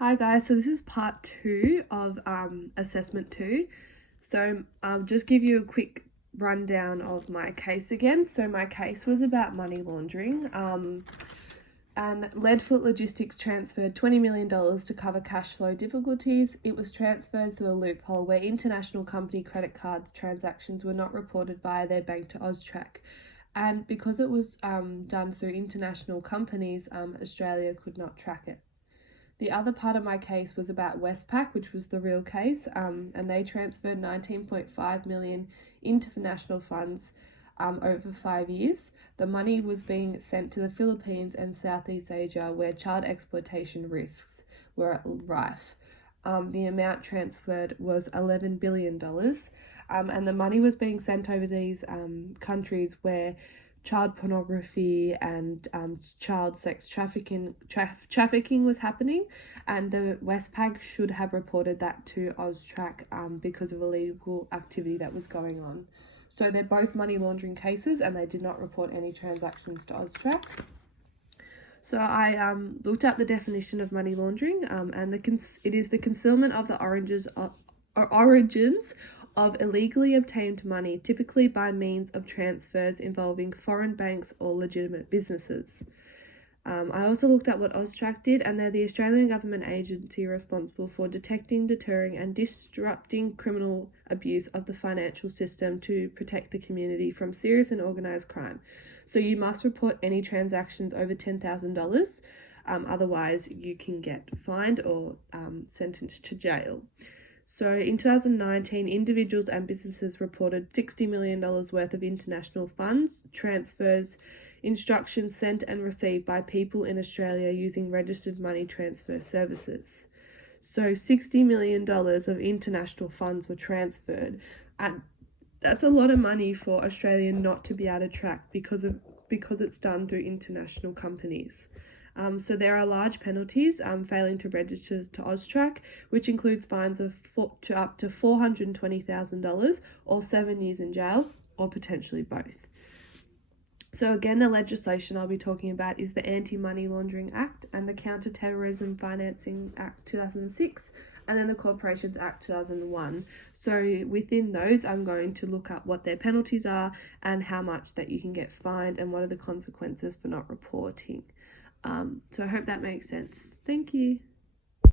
Hi guys, so this is part 2 of assessment 2. So I'll just give you a quick rundown of my case again. So my case was about money laundering, and LEADFOOT Logistics transferred $20 million to cover cash flow difficulties. It was transferred through a loophole where international company credit card transactions were not reported via their bank to AUSTRAC. And because it was done through international companies, Australia could not track it. The other part of my case was about Westpac, which was the real case, and they transferred 19.5 million international funds over 5 years. The money was being sent to the Philippines and Southeast Asia, where child exploitation risks were rife. The amount transferred was $11 billion, and the money was being sent over these countries where child pornography and child sex trafficking was happening, and the Westpac should have reported that to AUSTRAC because of illegal activity that was going on. So they're both money laundering cases, and they did not report any transactions to AUSTRAC. So I looked at the definition of money laundering, and it is the concealment of the origins of illegally obtained money, typically by means of transfers involving foreign banks or legitimate businesses. I also looked at what AUSTRAC did, and they're the Australian government agency responsible for detecting, deterring and disrupting criminal abuse of the financial system to protect the community from serious and organised crime. So you must report any transactions over $10,000, otherwise you can get fined or sentenced to jail. So in 2019, individuals and businesses reported $60 million worth of international funds, transfers, instructions sent and received by people in Australia using registered money transfer services. So $60 million of international funds were transferred, and that's a lot of money for Australia not to be able to track because it's done through international companies. So there are large penalties failing to register to AUSTRAC, which includes fines of up to $420,000 or 7 years in jail, or potentially both. So again, the legislation I'll be talking about is the Anti-Money Laundering Act and the Counter-Terrorism Financing Act 2006, and then the Corporations Act 2001. So within those, I'm going to look at what their penalties are and how much that you can get fined and what are the consequences for not reporting. So I hope that makes sense. Thank you.